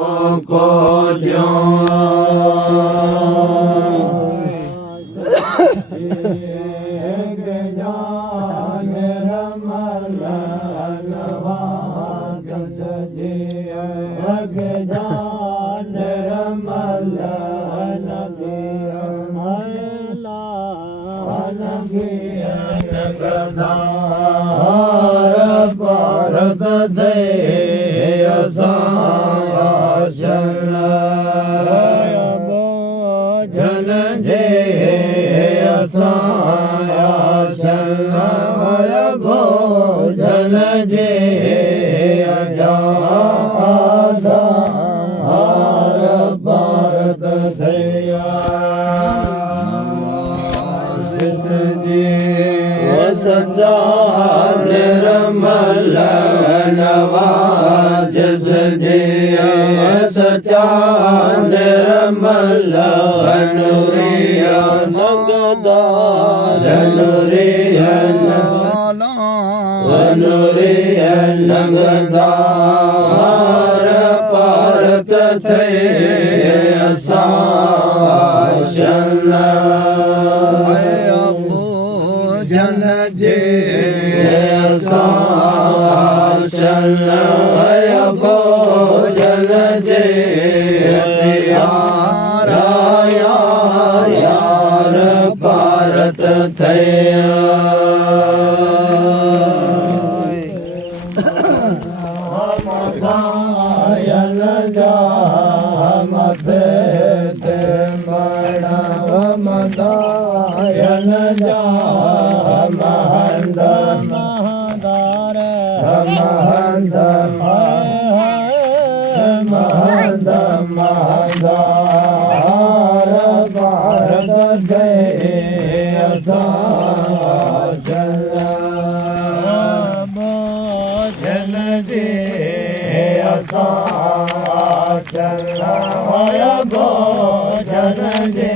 को सदा निर्मल नवाज सजिया सचा निर्मल अनुरिया नगदार अनुरिया नगदार पारत थे असाशन जन जे साशन भोजन जे प्यारा यार यार भारत थया जा मथे ते बड़ा मदायन जा महंद महदार महंद महंद महदार भारत दे भोजन दे भोजन दे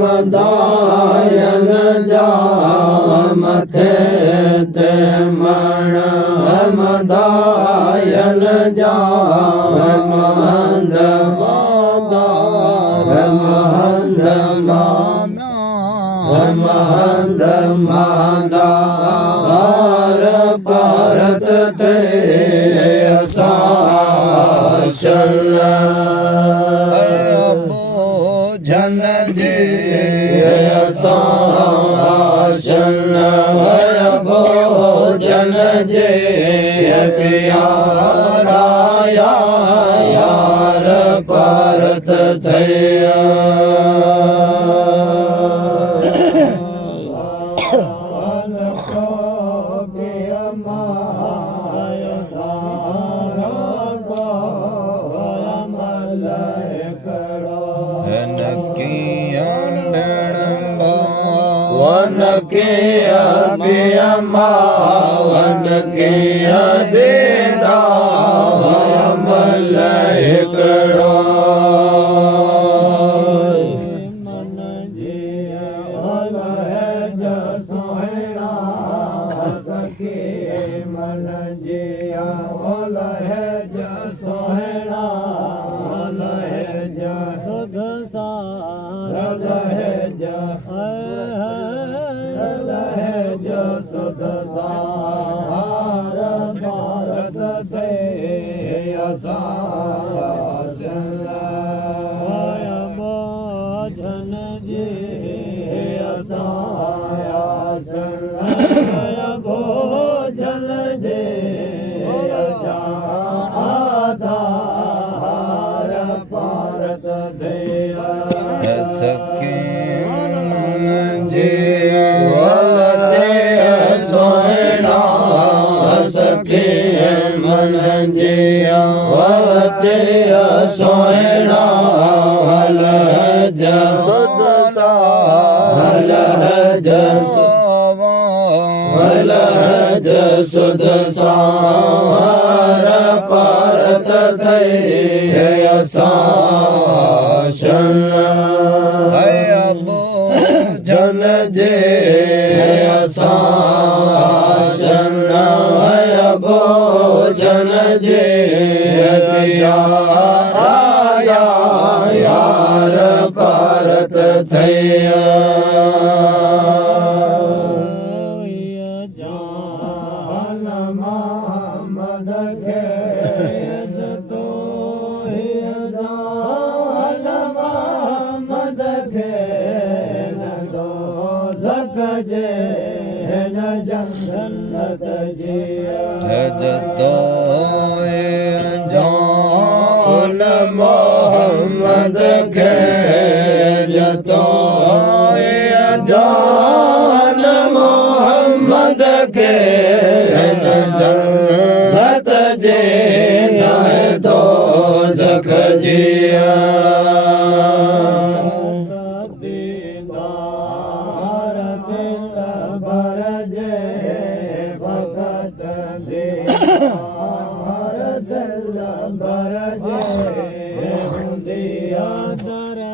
मदायन जा मथे ते मण मदायन जा महंद महंद महंद महदार भारत ते शासन भोजन जे शासन भोजन जे प्यारा यार भारत थया वन के अभियमा वन के देदा अमल करो मन जी अल है जसोहना सके मन जी अल है जसोहना अल है जसुधसा रल है जस सुधार भारत दे भोजन जे भोजन जे आधार भारत दे सके मन जे मन जिया वचे सोहना हल जसुदसा हल जसुदसा भारत थे शासन जन जे आसन भय भोजन जे प्यारा यार परत थैया जतो जान मोहम्मद के जतो जान मोहम्मद के जन्नत जे न दोज़ख जिया दिया